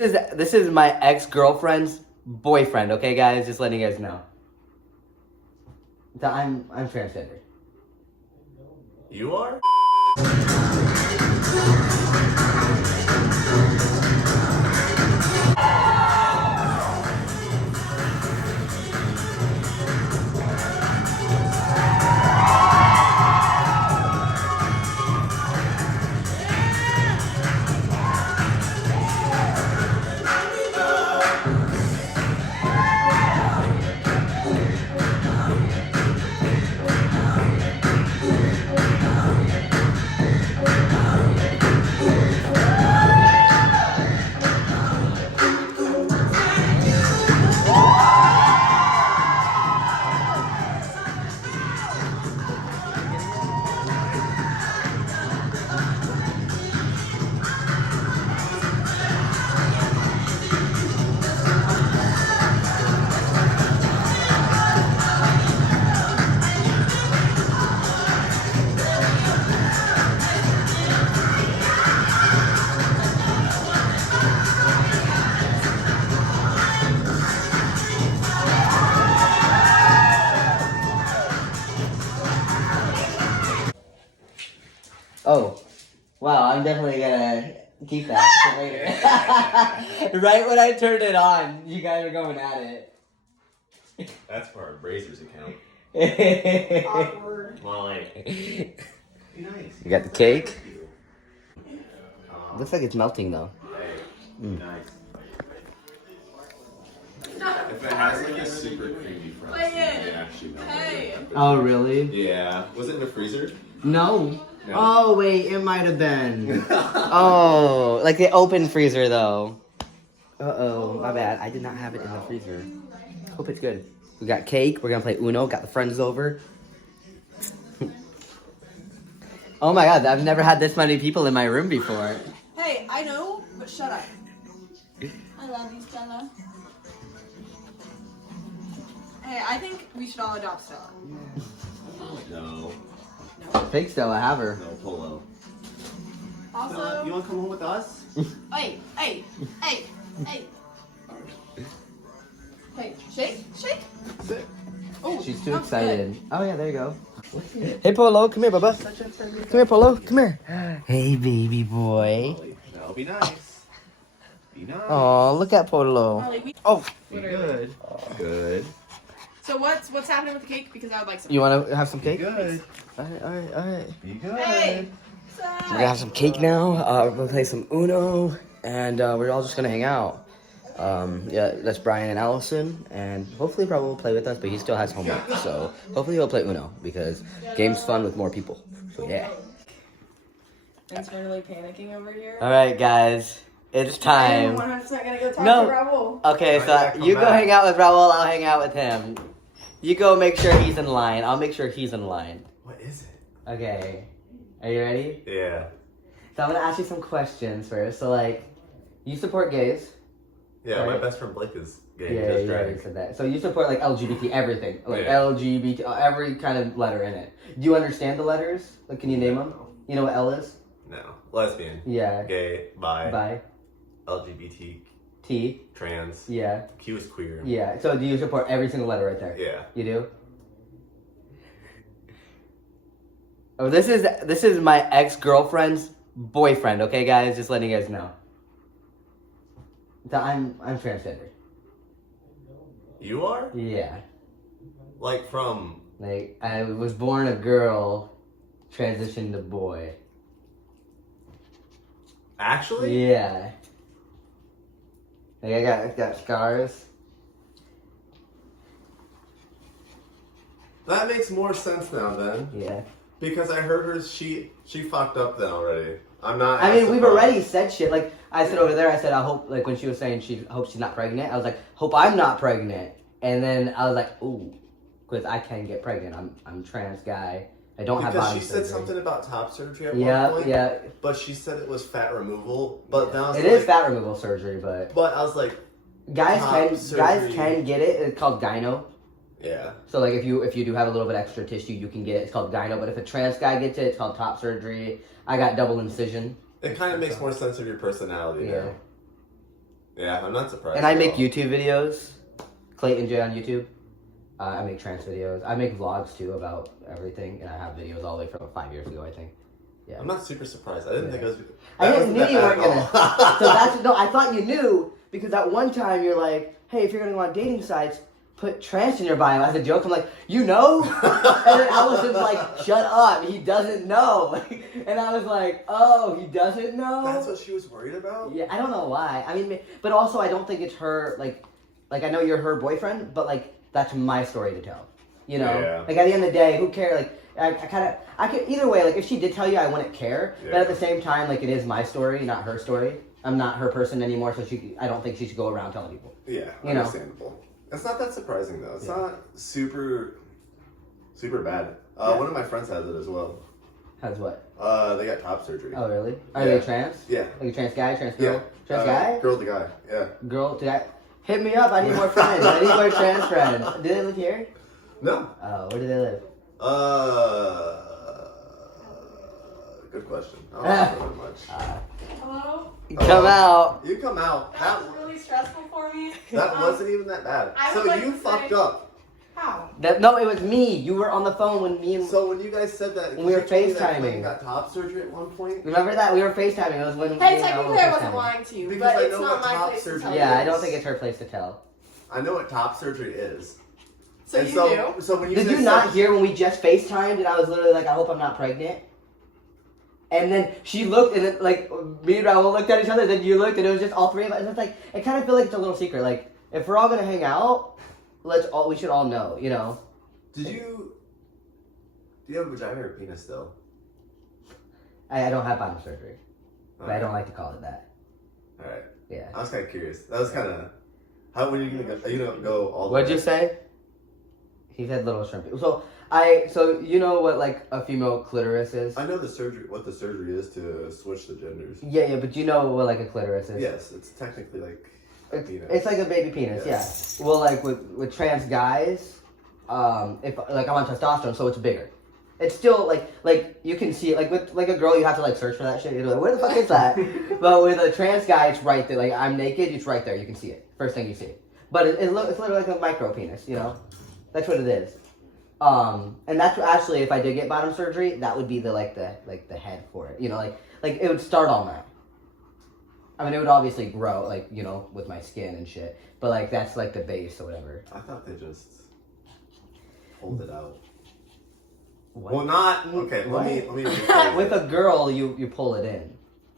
This is my ex-girlfriend's boyfriend, okay, guys? Just letting you guys know. I'm transgender. You are? Oh, wow, I'm definitely gonna keep that for later. Right when I turned it on, you guys are going at it. That's for our Brazers account. Awkward. Well, like, be nice. You got the cake? Looks like it's melting though. Hey, nice. If it has like a super creamy frosting, it actually melts. Hey. Oh, really? Yeah. Was it in the freezer? No. No. Oh, wait, it might have been. Oh, like the open freezer though. Uh-oh, my bad. I did not have it in the freezer. Hope it's good. We got cake. We're gonna play Uno. Got the friends over. Oh my god, I've never had this many people in my room before. Hey, I know, but shut up. I love you, Stella. Hey, I think we should all adopt Stella. No. Fake Stella, have her. No, Polo. Also, You want to come home with us? hey. Hey, shake. Sit. Oh, She's too that was excited. Oh yeah, there you go. Hey Polo, come here, Bubba. Come here, Polo, come here. Hey, baby boy. No, be nice. Be nice. Oh, look at Polo. Molly, Oh, Be good. Good. So what's happening with the cake? Because I would like some. you want to have some Be cake? good. All right. Be good. Hey. We're gonna have some cake now. We're gonna play some Uno, and we're all just gonna hang out. Yeah, that's Brian and Allison, and hopefully Bravo will play with us, but he still has homework, so hopefully he'll play Uno, because game's fun with more people, so yeah. Internally panicking over here. Alright guys, it's time. I'm 100% gonna go talk No. to Raul. Okay, so you go hang out with Raul, I'll hang out with him. You go make sure he's in line, I'll make sure he's in line. What is it? Okay, are you ready? Yeah. So I'm gonna ask you some questions first, so like, you support gays? Yeah, my Right. best friend Blake is gay. Yeah, He does you already drag. said that. So you support like LGBT everything, like Yeah. LGBT, every kind of letter in it. Do you understand the letters? Like, can you name them? You know what L is? No. Lesbian. Yeah. Gay. Bi. Bi. LGBT. T. Trans. Yeah. Q is queer. Yeah. So do you support every single letter right there? Yeah. You do? Oh, this is my ex-girlfriend's boyfriend. Okay, guys, just letting you guys know. I'm transgender. You are? Yeah. Like from... Like, I was born a girl, transitioned to boy. Actually? Yeah. Like, I got scars. That makes more sense now then. Yeah. Because I heard her, she fucked up then already. I'm not... I mean, we've already said shit. Like, I said over there, I said, I hope, like, when she was saying she hopes she's not pregnant, I was like, hope I'm not pregnant. And then I was like, ooh, because I can get pregnant. I'm trans guy. I don't have body Because she said surgery. something about top surgery at one point. Yeah. But she said it was fat removal. But then I was It like, is fat removal surgery, but But I was like, guys surgery. can get it. It's called gyno. yeah. So like if you do have a little bit extra tissue, you can get it. It's called gyno. But if a trans guy gets it, it's called top surgery. I got double incision. It kind of makes more sense of your personality Yeah. now. Yeah, I'm not surprised. And I at make all. YouTube videos. Clayton J on YouTube. I make trans videos. I make vlogs too about everything, and I have videos all the way from 5 years ago, I think. Yeah. I'm not super surprised. I didn't think it was. I wasn't knew that you bad weren't at gonna. all. So that's no. I thought you knew because at one time you're like, "Hey, if you're gonna go on dating sites, put trans in your bio." As a joke, I'm like, "You know?" And then Allison's like, "Shut up, he doesn't know." And I was like, "Oh, he doesn't know." That's what she was worried about. Yeah, I don't know why. I mean, but also I don't think it's her. Like I know you're her boyfriend, but like that's my story to tell. You know, Yeah. like at the end of the day, who cares? Like. I could either way. Like if she did tell you, I wouldn't care. Yeah. But at the same time, like it is my story, not her story. I'm not her person anymore, so I don't think she should go around telling people. Yeah, You know. understandable. It's not that surprising though. It's Yeah. not super bad. Yeah. One of my friends has it as well. How's what? They got top surgery. Oh really? Are Yeah. they trans? Yeah. Like a trans guy, trans girl, Yeah. trans guy, Girl to guy. Yeah. girl to guy. Hit me up. I need more friends. I need more trans friends. Do they live here? No. Oh, where do they live? Good question. I don't know very much. Hello? Come out. You come out. That was really stressful for me. That wasn't even that bad. I So would like you to say- fucked up. How? No, it was me. You were on the phone when me and. So when you guys said that, We were you told me that FaceTiming. Clayton got top surgery at one point. Remember that we were FaceTiming. It was when. Hey, me and Elle technically were I wasn't FaceTiming. lying to you, Because but I it's know not what my top place to surgery tell Yeah, you. I don't think it's her place to tell. I know what top surgery is. So And you so, knew? So when you Did guys you not said- hear when we just FaceTimed and I was literally like, I hope I'm not pregnant? And then she looked and then like me and Raul looked at each other, then you looked and it was just all three of us. And it's like I kind of feel like it's a little secret. Like if we're all gonna hang out, we should all know, you know. Do you have a vagina or a penis still? I don't have bottom surgery, but I Okay. don't like to call it that. All right. Yeah. I was kind of curious. That was kind of. How when are you gonna go? Are you gonna go all the What'd way? you say? He said little shrimp. So you know what like a female clitoris is? I know the surgery. What the surgery is to switch the genders. Yeah, but you know what like a clitoris is? Yes, it's technically like. A penis. It's like a baby penis, Yes. yeah. Well, like with trans guys, if like I'm on testosterone, so it's bigger. It's still like you can see it. Like with like a girl, you have to like search for that shit. You're like, where the fuck is that? But with a trans guy, it's right there. Like I'm naked, it's right there. You can see it. First thing you see. But it's literally like a micro penis. You know, that's what it is. And that's actually if I did get bottom surgery, that would be the head for it. You know, like it would start on that. I mean, it would obviously grow, like, you know, with my skin and shit. But, like, that's, like, the base or whatever. I thought they just pulled it out. What? Well, not okay. What? Let me. rephrase With it. a girl, you pull it in.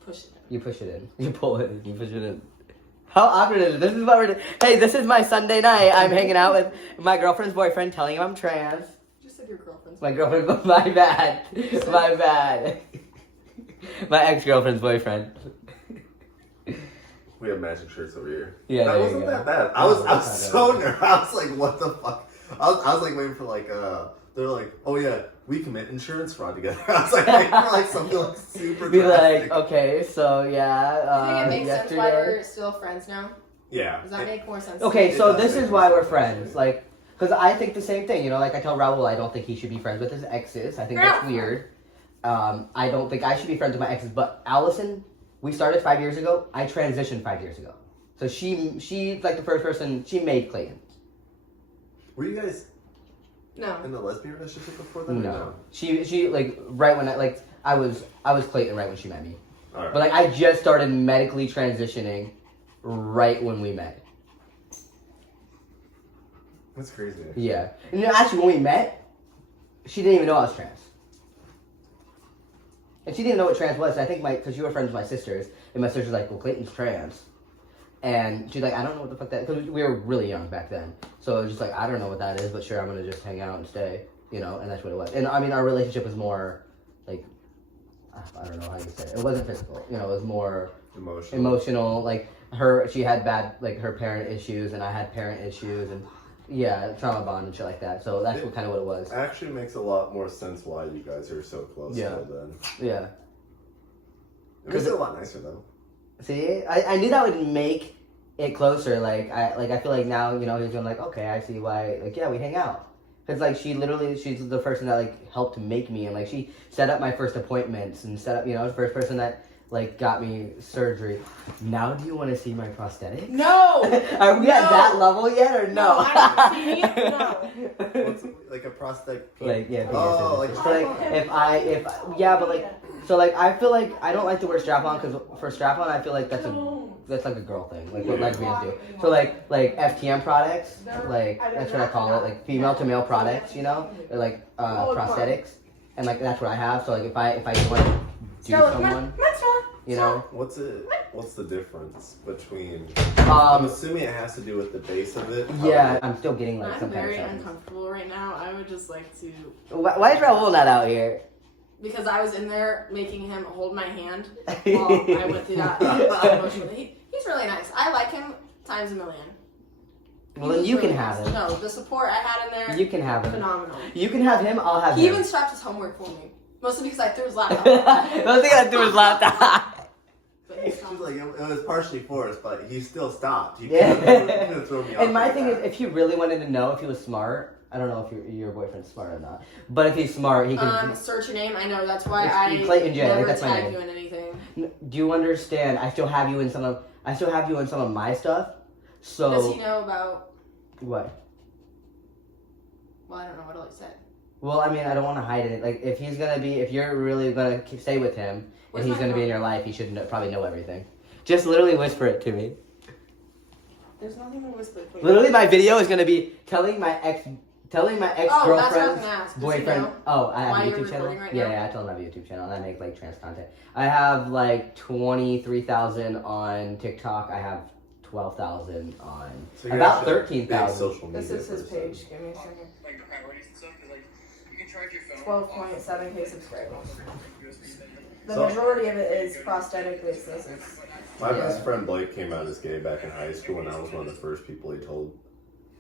Push it. You push it in. You pull it in. You push it in. How awkward is it? This is what we're doing. Hey, this is my Sunday night. I'm hanging out with my girlfriend's boyfriend, telling him I'm trans. You just said your girlfriend's. My girlfriend, my bad. My bad. My ex-girlfriend's boyfriend. We have matching shirts over here. Yeah, that there you wasn't go. that bad. I No, was that's not so bad. nervous. I was like, what the fuck? I was like waiting for like they're like, oh yeah, we commit insurance fraud together. I was like waiting for like something like super Be drastic. like, okay, so yeah. Do you think it makes sense why yesterday. we're still friends now? Yeah. Does that make more sense? Okay, It so does this make is more why we're sense, friends. actually. Like, because I think the same thing. You know, like I tell Raul, I don't think he should be friends with his exes. I think that's weird. I don't think I should be friends with my exes. But Allison, we started 5 years ago. I transitioned 5 years ago. So she's like the first person. She made Clayton. Were you guys No. in a lesbian relationship before that? or No, she like right when I was Clayton right when she met me. All right. But like I just started medically transitioning right when we met. That's crazy. Yeah. And you know, actually, when we met, she didn't even know I was trans. And she didn't know what trans was. I think because you were friends with my sisters, and my sister's like, well, Clayton's trans. And she's like, I don't know what the fuck that, because we were really young back then. So it was just like, I don't know what that is, but sure, I'm going to just hang out and stay, you know, and that's what it was. And I mean, our relationship was more, like, I don't know how you say it. It wasn't physical, you know, it was more emotional. Like, she had bad, like, her parent issues, and I had parent issues, and yeah, trauma bond and shit like that. So that's kind of what it was. Actually makes a lot more sense why you guys are so close Yeah. still then. Yeah. It makes it a lot nicer though. See, I knew that would make it closer. Like I feel like now, you know, he's going like, okay, I see why. Like, yeah, we hang out. Cause like she's the person that like helped make me, and like she set up my first appointments and set up, you know, the first person that like got me surgery. Now do you want to see my prosthetic? No! Are we at that level yet or no? I don't no. What's like a prosthetic? Like yeah. Oh, penis. like- So, if yeah, but like so like I feel like I don't like to wear strap on because for strap on I feel like that's like a girl thing, like what lesbians do. So like FTM products, like that's what I call it, like female to male products, you know, or like prosthetics, and like that's what I have. So like if I want to do someone, you know, What's the difference between? I'm assuming it has to do with the base of it. yeah, I'm still getting like I'm some kind very of sense. uncomfortable right now. I would just like to, Why is Raul not out here? because I was in there making him hold my hand while I went through that emotionally. He's really nice. I like him times a million. Well, then you can have him. No, the support I had in there, You can have him. phenomenal. You can have him. I'll have He him. even strapped his homework for me. Mostly because I threw his laptop. Don't think I threw his laptop. But he She's stopped. like, it was partially forced, but he still stopped. He Yeah. couldn't throw me off. And my like thing that. is, if you really wanted to know if he was smart, I don't know if your boyfriend's smart or not, but if he's smart, he can. Search your name. I know that's why It's I Clayton J, I think never that's my tag name. you in anything. Do you understand? I still have you in some of my stuff. So Does he know about? what? Well, I don't know what else he said. Well, I mean, I don't want to hide it. Like, if you're really gonna stay with him, Where's and he's my gonna be in your life, he should probably know everything. Just literally whisper it to me. There's nothing to whisper. Please. Literally, my video is gonna be telling my ex Oh, that's what I was girlfriend's gonna ask. Does he boyfriend. know Oh, I have why a you're YouTube channel. recording right Yeah, now? yeah, I told him I have a YouTube channel and I make like trans content. I have like 23,000 on TikTok. I have 12,000 on So you're about actually a big 13,000. social media This is his person. page. Give me a second. Like the priorities and stuff, because like you can charge your phone. 12.7K subscribers. The So- majority of it is prosthetic basis. My best friend Blake came out as gay back in high school, and I was one of the first people he told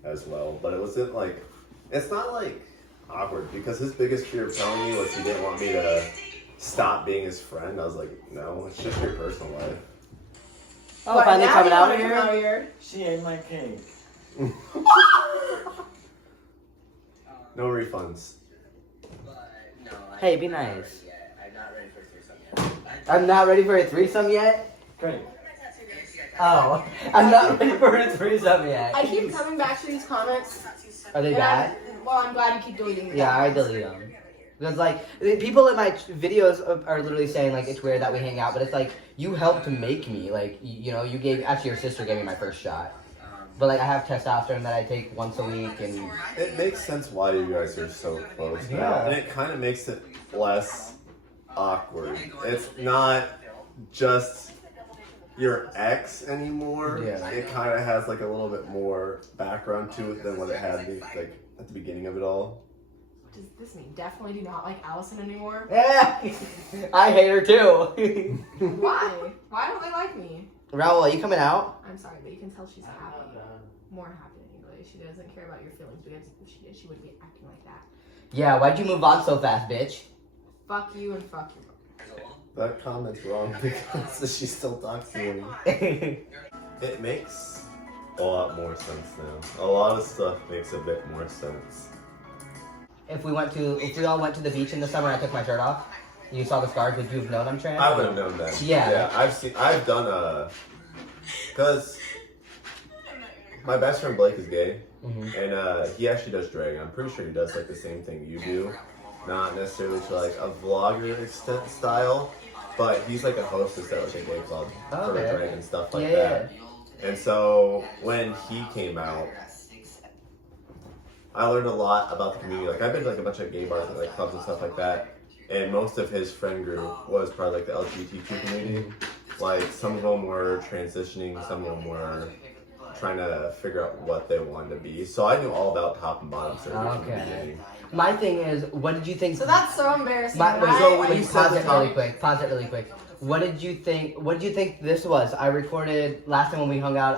as well. But it wasn't like, it's not like awkward because his biggest fear of telling me was he didn't want me to stop being his friend. I was like, no, it's just your personal life. Oh, finally coming out here. She ate my cake. No refunds. Hey, be nice. I'm not ready for a threesome yet. I'm not ready for a threesome yet. Great. Oh, I'm not ready for a threesome yet. I keep coming back to these comments. Are they and bad? well, I'm glad you keep deleting them. Yeah, I delete them. Because like people in my videos are literally saying like it's weird that we hang out, but it's like you helped to make me. Like you know, you gave actually your sister gave me my first shot. But like I have testosterone that I take once a week, and It makes sense why you guys are so close now, Yeah. and it kind of makes it less awkward. It's not just your ex anymore. Yeah. It kind of has like a little bit more background to it than what it had like at the beginning of it all. What does this mean? Definitely do not like Allison anymore. yeah, I hate her too. Why? Why don't they like me? Raul, are you coming out? I'm sorry, but you can tell she's happy. More happy anyway. She doesn't care about your feelings because if she did, she wouldn't be acting like that. Yeah, why'd you move on so fast, bitch? Fuck you and fuck your That comment's wrong because she still talks to me. It makes a lot more sense now. A lot of stuff makes a bit more sense. If we all went to the beach in the summer, I took my shirt off. You saw the scars. Would you have known I'm trans? I would have known that. Yeah. I've done because my best friend Blake is gay, and he actually does drag. I'm pretty sure he does like the same thing you do, not necessarily to like a vlogger extent style, but he's like a hostess at like a gay club for drag and stuff like that. And so when he came out, I learned a lot about the community. Like I've been to like a bunch of gay bars and like clubs and stuff like that, and most of his friend group was probably like the LGBTQ community. Like some of them were transitioning, some of them were trying to figure out what they wanted to be. So I knew all about top and bottom surgery from the beginning. My thing is, what did you think? So that's so embarrassing. Pause it really quick. Pause it really quick. What did you think? What did you think this was? I recorded last time when we hung out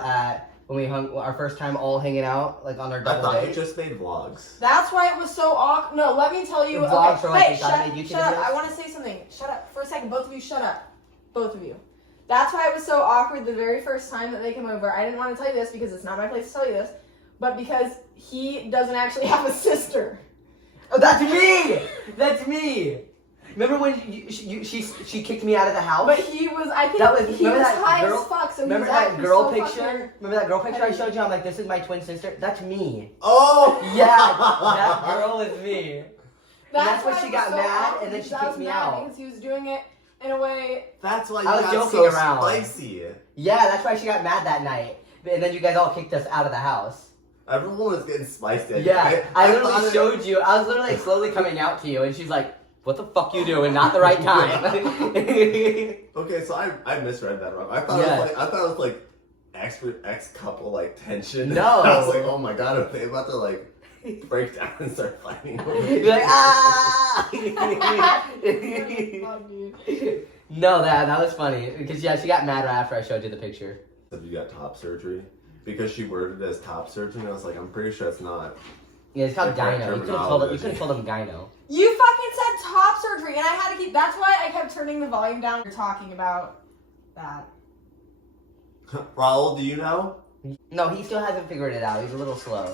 our first time all hanging out like on our I double thought you date. just made vlogs. That's why it was so awkward. No, let me tell you. The vlogs Okay, are like hey, you gotta make YouTube shut up. videos? I want to say something. Shut up for a second. Both of you, shut up. Both of you. That's why it was so awkward the very first time that they came over. I didn't want to tell you this because it's not my place to tell you this, but because he doesn't actually have a sister. Oh, that's me! That's me! Remember when she kicked me out of the house? But he was, I think That was- he remember was that high girl- as fuck, so Remember he was that acting girl so picture? fucking- Remember that girl picture I showed you? I'm like, this is my twin sister. That's me. Oh! Yeah, that girl is me. That's why when she it was got so mad, awkward, and then she because I kicked was me mad out. Because he was doing it in a way. That's why you I was got joking so around. spicy. Yeah, that's why she got mad that night. And then you guys all kicked us out of the house. Everyone was getting spicy. Yeah, I literally thought it- showed you. I was literally slowly coming out to you, and she's like, "What the fuck you doing? Not the right time." Okay, so I misread that wrong. I thought Yeah. it was like ex couple like tension. No. I was like, oh my god, are they about to like break down and start fighting? You're like, ah! Fuck, dude. No, that was funny because yeah, she got mad right after I showed you the picture. Said you got top surgery because she worded it as top surgery, and I was like, I'm pretty sure it's not. Yeah, it's called The correct gyno. You could have told him gyno. You fucking said top surgery, and I had to keep. That's why I kept turning the volume down. You're talking about that. Raul, do you know? No, he still hasn't figured it out. He's a little slow.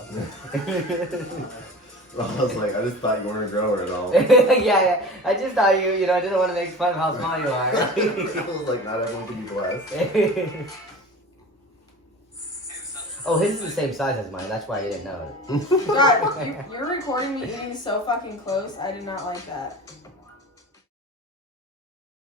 I was like, I just thought you weren't a grower at all. yeah. I just thought I didn't want to make fun of how small you are. I was like, not everyone can be blessed. Oh, his is the same size as mine. That's why you didn't know it. God, you're recording me eating so fucking close. I did not like that.